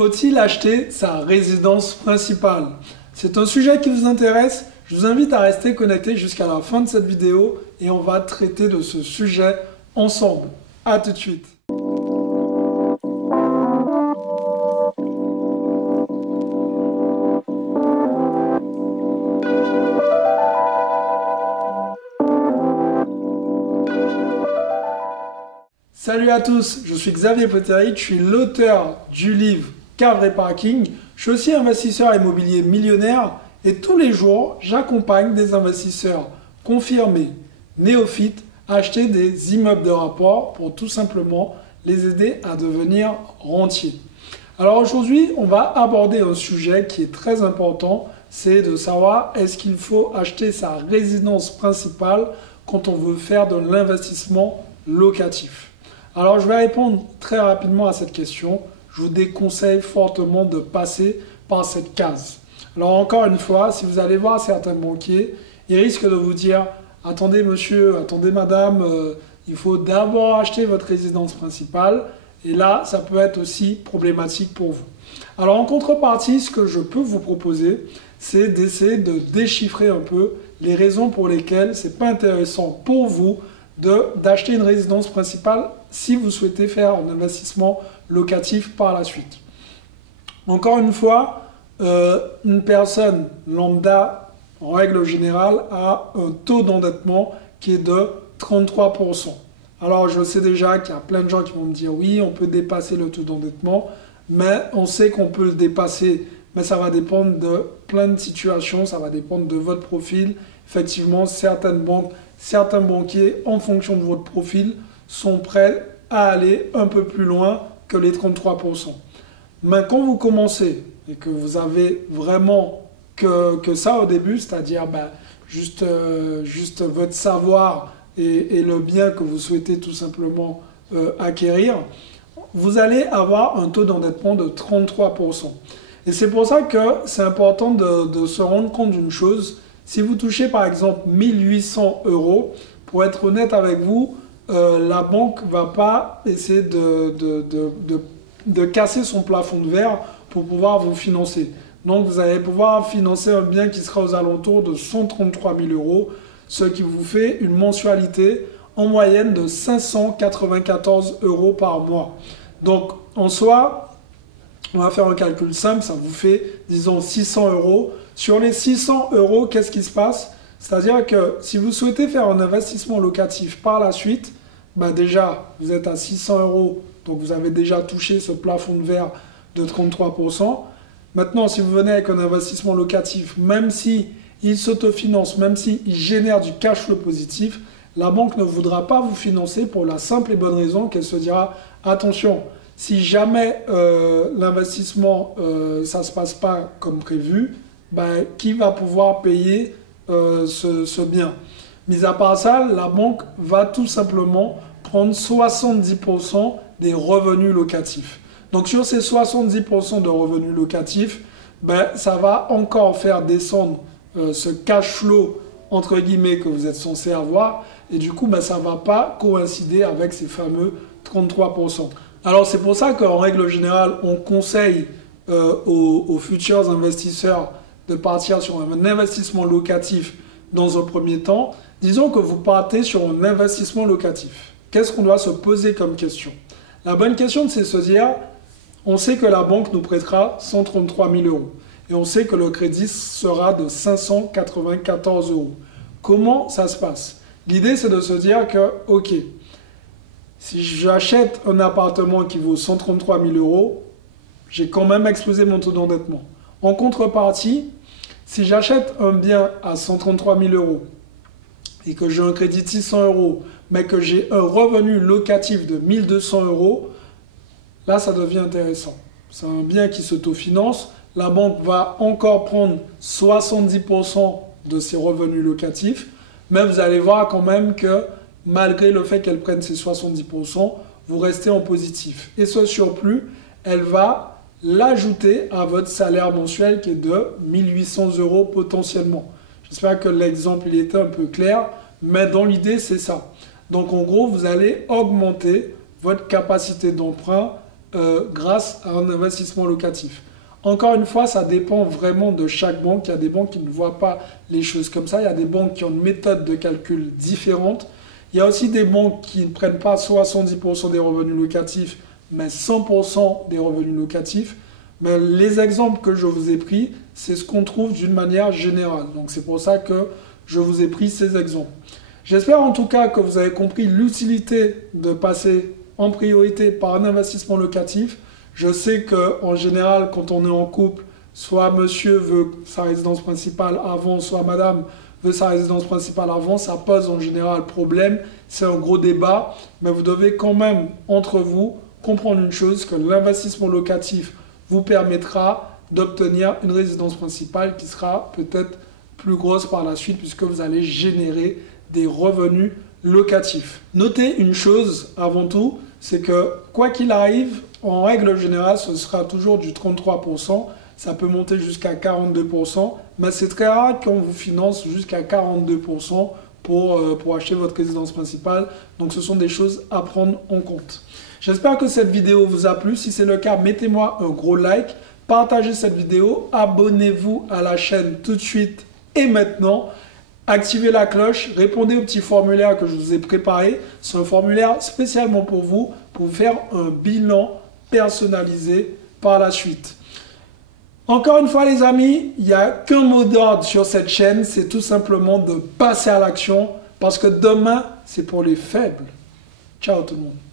Faut-il acheter sa résidence principale? C'est un sujet qui vous intéresse? Je vous invite à rester connecté jusqu'à la fin de cette vidéo et on va traiter de ce sujet ensemble. A tout de suite. Salut à tous, je suis Xavier Poteric, je suis l'auteur du livre Car Vrai Parking. Je suis aussi investisseur immobilier millionnaire et tous les jours, j'accompagne des investisseurs confirmés, néophytes, à acheter des immeubles de rapport pour tout simplement les aider à devenir rentiers. Alors aujourd'hui, on va aborder un sujet qui est très important, c'est de savoir est-ce qu'il faut acheter sa résidence principale quand on veut faire de l'investissement locatif. Alors je vais répondre très rapidement à cette question. Je vous déconseille fortement de passer par cette case. Alors encore une fois, si vous allez voir certains banquiers, ils risquent de vous dire « Attendez monsieur, attendez madame, il faut d'abord acheter votre résidence principale. » Et là, ça peut être aussi problématique pour vous. Alors en contrepartie, ce que je peux vous proposer, c'est d'essayer de déchiffrer un peu les raisons pour lesquelles ce n'est pas intéressant pour vous d'acheter une résidence principale si vous souhaitez faire un investissement locatif par la suite. Encore une fois, une personne lambda, en règle générale, a un taux d'endettement qui est de 33%. Alors, je sais déjà qu'il y a plein de gens qui vont me dire oui, on peut dépasser le taux d'endettement, mais on sait qu'on peut le dépasser, mais ça va dépendre de plein de situations, ça va dépendre de votre profil. Effectivement, certaines banques, certains banquiers, en fonction de votre profil, sont prêts à aller un peu plus loin que les 33%. Mais quand vous commencez et que vous avez vraiment que ça au début, c'est-à-dire juste votre savoir et le bien que vous souhaitez tout simplement acquérir, vous allez avoir un taux d'endettement de 33%. Et c'est pour ça que c'est important de se rendre compte d'une chose. Si vous touchez par exemple 1800 €, pour être honnête avec vous, la banque ne va pas essayer de casser son plafond de verre pour pouvoir vous financer. Donc vous allez pouvoir financer un bien qui sera aux alentours de 133 000 €, ce qui vous fait une mensualité en moyenne de 594 € par mois. Donc en soi, on va faire un calcul simple, ça vous fait, disons, 600 €. Sur les 600 €, qu'est-ce qui se passe? C'est-à-dire que si vous souhaitez faire un investissement locatif par la suite, déjà, vous êtes à 600 €, donc vous avez déjà touché ce plafond de verre de 33%. Maintenant, si vous venez avec un investissement locatif, même si il s'autofinance, même s'il génère du cash flow positif, la banque ne voudra pas vous financer pour la simple et bonne raison qu'elle se dira « Attention, si jamais l'investissement, ça ne se passe pas comme prévu, qui va pouvoir payer ce bien ?» Mis à part ça, la banque va tout simplement prendre 70% des revenus locatifs. Donc sur ces 70% de revenus locatifs, ça va encore faire descendre ce cash flow entre guillemets que vous êtes censé avoir et du coup ça ne va pas coïncider avec ces fameux 33%. Alors c'est pour ça qu'en règle générale, on conseille aux futurs investisseurs de partir sur un investissement locatif dans un premier temps. Disons que vous partez sur un investissement locatif. Qu'est-ce qu'on doit se poser comme question? La bonne question, c'est de se dire, on sait que la banque nous prêtera 133 000 € et on sait que le crédit sera de 594 €. Comment ça se passe? L'idée, c'est de se dire que, ok, si j'achète un appartement qui vaut 133 000 €, j'ai quand même explosé mon taux d'endettement. En contrepartie, si j'achète un bien à 133 000 € et que j'ai un crédit de 600 €, mais que j'ai un revenu locatif de 1200 €, là, ça devient intéressant. C'est un bien qui s'autofinance. La banque va encore prendre 70% de ses revenus locatifs, mais vous allez voir quand même que malgré le fait qu'elle prenne ces 70%, vous restez en positif. Et ce surplus, elle va l'ajouter à votre salaire mensuel qui est de 1800 € potentiellement. J'espère que l'exemple il était un peu clair, mais dans l'idée, c'est ça. Donc en gros, vous allez augmenter votre capacité d'emprunt grâce à un investissement locatif. Encore une fois, ça dépend vraiment de chaque banque. Il y a des banques qui ne voient pas les choses comme ça. Il y a des banques qui ont une méthode de calcul différente. Il y a aussi des banques qui ne prennent pas 70% des revenus locatifs, mais 100% des revenus locatifs. Mais les exemples que je vous ai pris, c'est ce qu'on trouve d'une manière générale. Donc c'est pour ça que je vous ai pris ces exemples. J'espère en tout cas que vous avez compris l'utilité de passer en priorité par un investissement locatif. Je sais qu'en général, quand on est en couple, soit monsieur veut sa résidence principale avant, soit madame veut sa résidence principale avant, ça pose en général problème. C'est un gros débat, mais vous devez quand même, entre vous, comprendre une chose, que l'investissement locatif vous permettra d'obtenir une résidence principale qui sera peut-être plus grosse par la suite puisque vous allez générer des revenus locatifs. Notez une chose avant tout, c'est que quoi qu'il arrive, en règle générale, ce sera toujours du 33%. Ça peut monter jusqu'à 42%, mais c'est très rare qu'on vous finance jusqu'à 42% pour acheter votre résidence principale. Donc ce sont des choses à prendre en compte. J'espère que cette vidéo vous a plu. Si c'est le cas, mettez-moi un gros like, partagez cette vidéo, abonnez-vous à la chaîne tout de suite et maintenant. Activez la cloche, répondez au petit formulaire que je vous ai préparé. C'est un formulaire spécialement pour vous faire un bilan personnalisé par la suite. Encore une fois les amis, il n'y a qu'un mot d'ordre sur cette chaîne, c'est tout simplement de passer à l'action parce que demain, c'est pour les faibles. Ciao tout le monde.